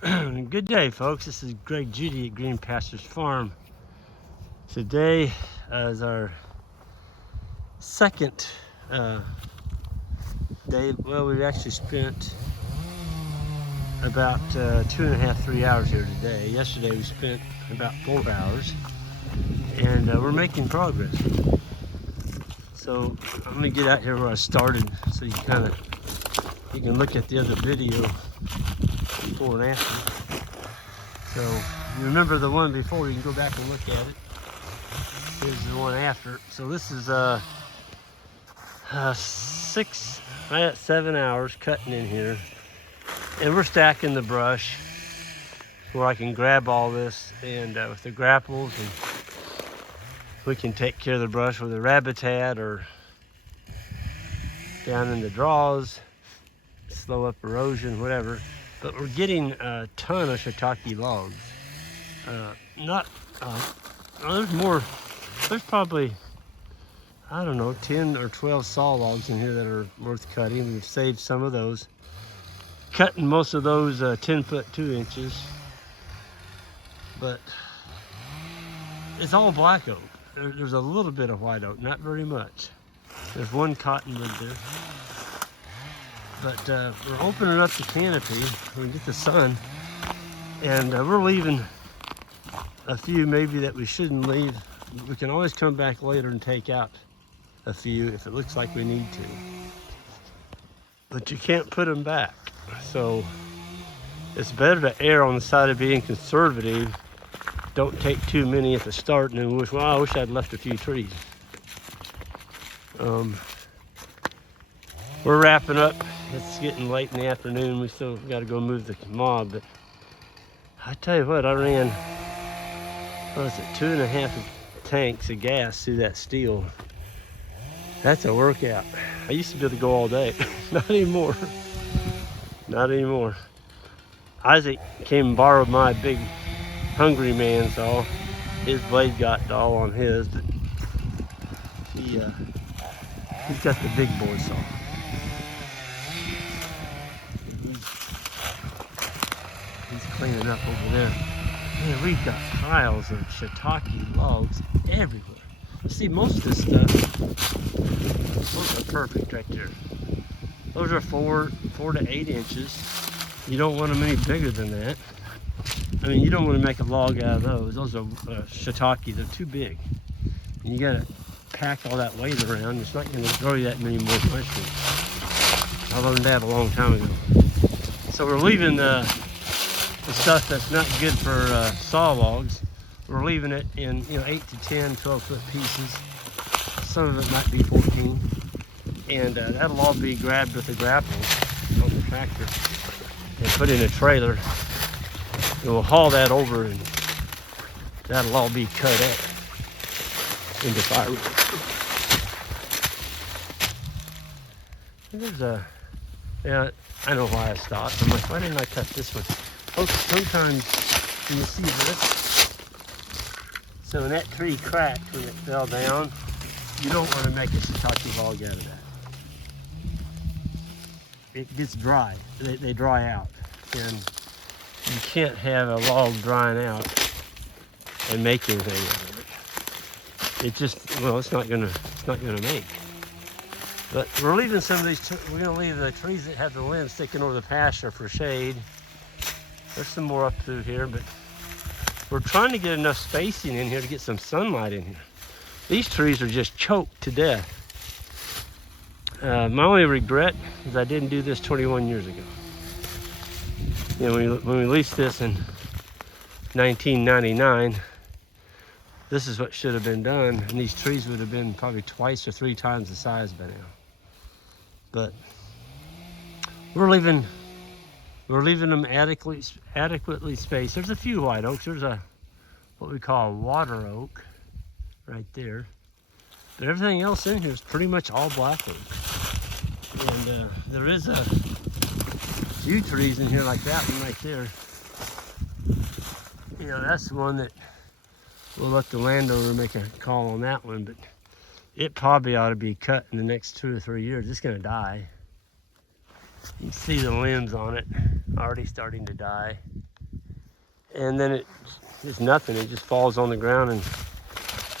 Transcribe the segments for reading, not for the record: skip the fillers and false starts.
Good day, folks. This is Greg Judy at Green Pastures Farm. Today is our second day. Well, we've actually spent about 2.5, 3 hours here today. Yesterday we spent about 4 hours, and we're making progress. So I'm gonna get out here where I started, so you can look at the other video before and after. So you remember the one before, you can go back and look at it. Here's the one after. So this is 7 hours cutting in here, and we're stacking the brush where I can grab all this, and with the grapples, and we can take care of the brush with a rabbit hat or down in the draws, slow up erosion, whatever. But we're getting a ton of shiitake logs. There's probably, I don't know, 10 or 12 saw logs in here that are worth cutting. We've saved some of those. Cutting most of those 10 foot 2 inches. But it's all black oak. There's a little bit of white oak, not very much. There's one cottonwood there. But we're opening up the canopy. We can get the sun. And we're leaving a few maybe that we shouldn't leave. We can always come back later and take out a few if it looks like we need to. But you can't put them back. So it's better to err on the side of being conservative. Don't take too many at the start and then wish, well, I wish I'd left a few trees. We're wrapping up. It's getting late in the afternoon. We still got to go move the mob. But I tell you what, I ran, 2.5 tanks of gas through that steel. That's a workout. I used to be able to go all day. Not anymore. Not anymore. Isaac came and borrowed my big hungry man saw. His blade got all on his, but he's got the big boy saw. He's cleaning up over there. Man, we've got piles of shiitake logs everywhere. See, most of this stuff, those are perfect right there. Those are 4 to 8 inches. You don't want them any bigger than that. I mean, you don't want to make a log out of those. Those are shiitake, they're too big. And you gotta pack all that weight around. It's not gonna grow you that many more mushrooms. I learned that a long time ago. So we're leaving the stuff that's not good for saw logs. We're leaving it in 8 to 10, 12 foot pieces. Some of it might be 14. And that'll all be grabbed with the grapples on the tractor and put in a trailer. And we'll haul that over, and that'll all be cut up into firewood. Yeah, I know why I stopped. I'm like, why didn't I cut this one? Folks, sometimes when you see this, so when that tree cracked when it fell down, you don't want to make a shiitake log out of that. It gets dry. They dry out, and you can't have a log drying out and make anything out of it. It just, well, it's not gonna make. But we're leaving some of these. We're gonna leave the trees that have the limbs sticking over the pasture for shade. There's some more up through here, but we're trying to get enough spacing in here to get some sunlight in here. These trees are just choked to death. My only regret is I didn't do this 21 years ago. When we leased this in 1999, this is what should have been done, and these trees would have been probably 2 or 3 times the size by now. But we're leaving them adequately spaced. There's a few white oaks. There's what we call a water oak right there. But everything else in here is pretty much all black oak. And there is a few trees in here like that one right there. That's the one that we'll let the landowner make a call on that one, but it probably ought to be cut in the next 2 or 3 years. It's gonna die. You can see the limbs on it already starting to die. and then it's nothing. It just falls on the ground and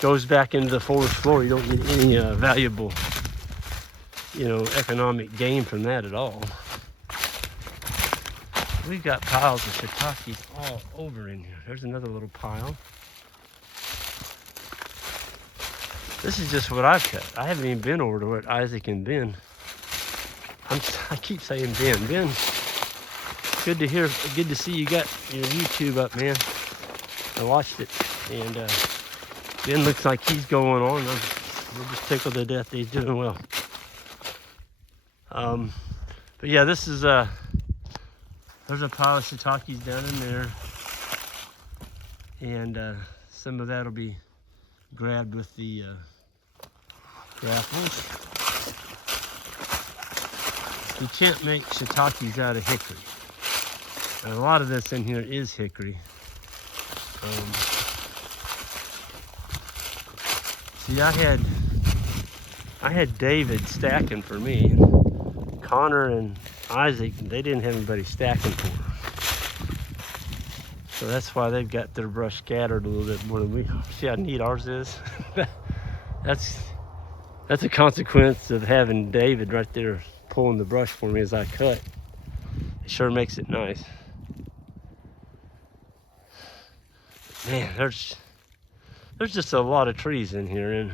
goes back into the forest floor. You don't get any valuable, economic gain from that at all. We've got piles of shiitakes all over in here. There's another little pile. This is just what I've cut. I haven't even been over to what Isaac and Ben. I keep saying Ben. Ben, good to see you got your YouTube up, man. I watched it, and Ben looks like he's going on. We're just tickled to death that he's doing well. But yeah, this is there's a pile of shiitakes down in there, and some of that will be grabbed with the grapples. You can't make shiitakes out of hickory. And a lot of this in here is hickory. See, I had David stacking for me. Connor and Isaac, they didn't have anybody stacking for them. So that's why they've got their brush scattered a little bit more than we. See how neat ours is? That's a consequence of having David right there pulling the brush for me as I cut. It sure makes it nice. Man, there's just a lot of trees in here, and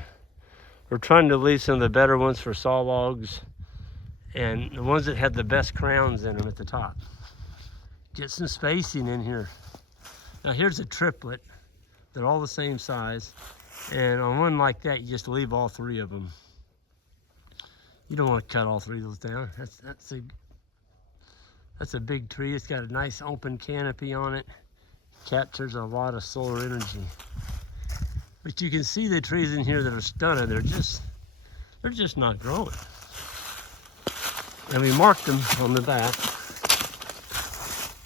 we're trying to leave some of the better ones for saw logs and the ones that had the best crowns in them at the top. Get some spacing in here. Now here's a triplet. They're all the same size, and on one like that you just leave all three of them. You don't want to cut all three of those down. That's a big tree. It's got a nice open canopy on it. Captures a lot of solar energy. But you can see the trees in here that are stunted. They're just not growing. And we marked them on the back.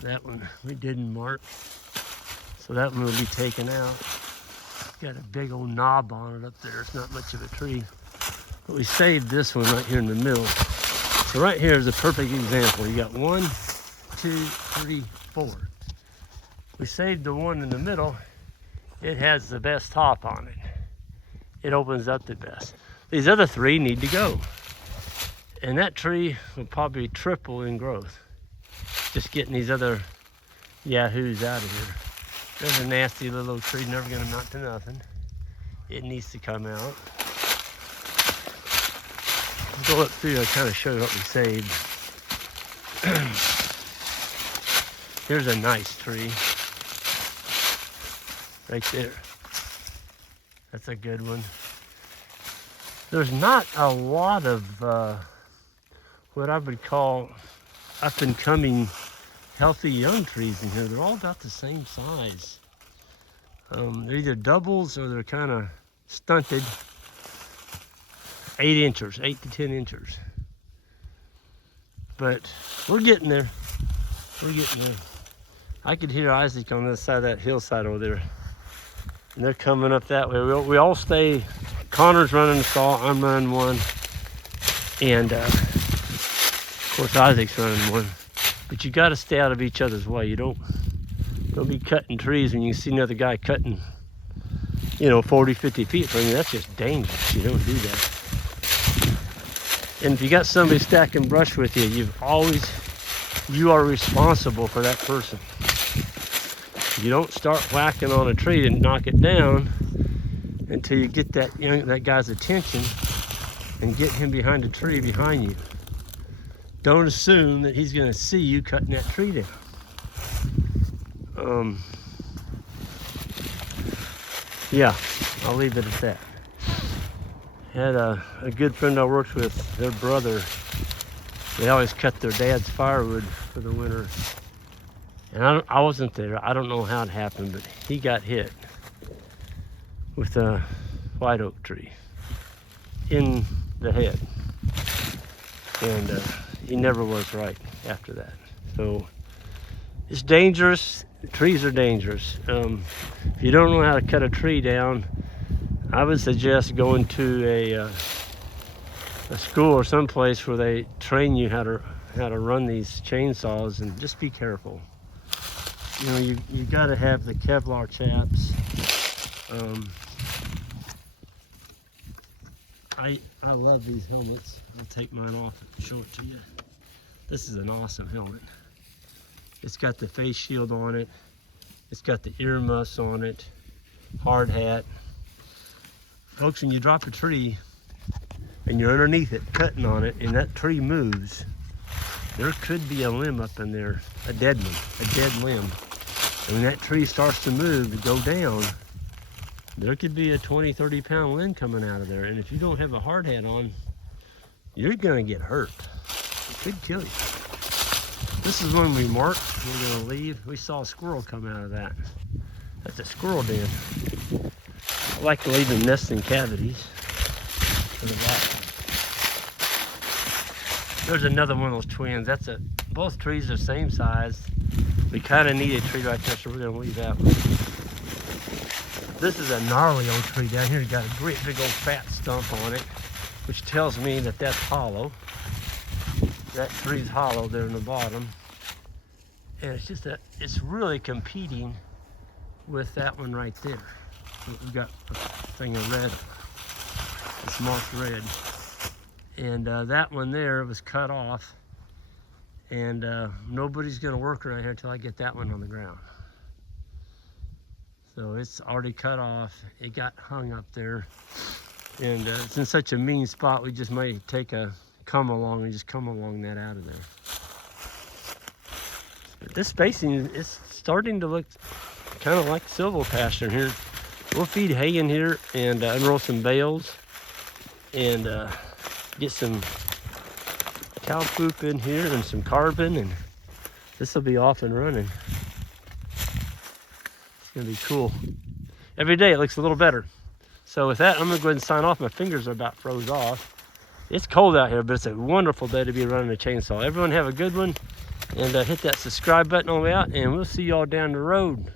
That one we didn't mark, so that one will be taken out. Got a big old knob on it up there. It's not much of a tree. But we saved this one right here in the middle. So right here is a perfect example. You got 1, 2, 3, 4. We saved the one in the middle. It has the best top on it. It opens up the best. These other three need to go. And that tree will probably triple in growth. Just getting these other yahoos out of here. There's a nasty little old tree, never gonna amount to nothing. It needs to come out. Let's go up through and kind of show you what we saved. Here's a nice tree. Right there. That's a good one. There's not a lot of what I would call up and coming healthy young trees in here. They're all about the same size. They're either doubles or they're kind of stunted. 8 to 10 inches. But we're getting there. We're getting there. I could hear Isaac on the other side of that hillside over there. And they're coming up that way. We all stay. Connor's running the saw, I'm running one. And of course Isaac's running one. But you gotta stay out of each other's way. You don't be cutting trees when you see another guy cutting, 40, 50 feet from you. That's just dangerous. You don't do that. And if you got somebody stacking brush with you, you are responsible for that person. You don't start whacking on a tree and knock it down until you get that guy's attention and get him behind a tree behind you. Don't assume that he's gonna see you cutting that tree down. Yeah, I'll leave it at that. Had a good friend I worked with, their brother, they always cut their dad's firewood for the winter. And I wasn't there. I don't know how it happened, but he got hit with a white oak tree in the head. And he never was right after that. So it's dangerous. Trees are dangerous. If you don't know how to cut a tree down, I would suggest going to a school or someplace where they train you how to run these chainsaws, and just be careful. You know, you got to have the Kevlar chaps. I love these helmets. I'll take mine off and show it to you. This is an awesome helmet. It's got the face shield on it. It's got the ear muffs on it. Hard hat. Folks, when you drop a tree and you're underneath it, cutting on it, and that tree moves, there could be a limb up in there, a dead one, a dead limb. And when that tree starts to move, to go down, there could be a 20, 30 pound limb coming out of there. And if you don't have a hard hat on, you're gonna get hurt. It could kill you. This is when we marked, we're gonna leave. We saw a squirrel come out of that. That's a squirrel den. I like to leave them nesting cavities for the back. There's another one of those twins. Both trees are the same size. We kind of need a tree right there, so we're gonna leave that one. This is a gnarly old tree down here. It's got a great big old fat stump on it, which tells me that that's hollow. That tree's hollow there in the bottom. And it's just it's really competing with that one right there. We've got a thing of red. It's marked red. And that one there was cut off. And nobody's gonna work around here until I get that one on the ground. So it's already cut off. It got hung up there. And it's in such a mean spot, we just may take a come along and just come along that out of there. But this spacing is starting to look kind of like silvopasture in here. We'll feed hay in here and unroll some bales and get some cow poop in here and some carbon, and this will be off and running. It's gonna be cool. Every day it looks a little better. So with that, I'm gonna go ahead and sign off. My fingers are about froze off. It's cold out here, but it's a wonderful day to be running a chainsaw. Everyone have a good one, and hit that subscribe button on the way out, and we'll see y'all down the road.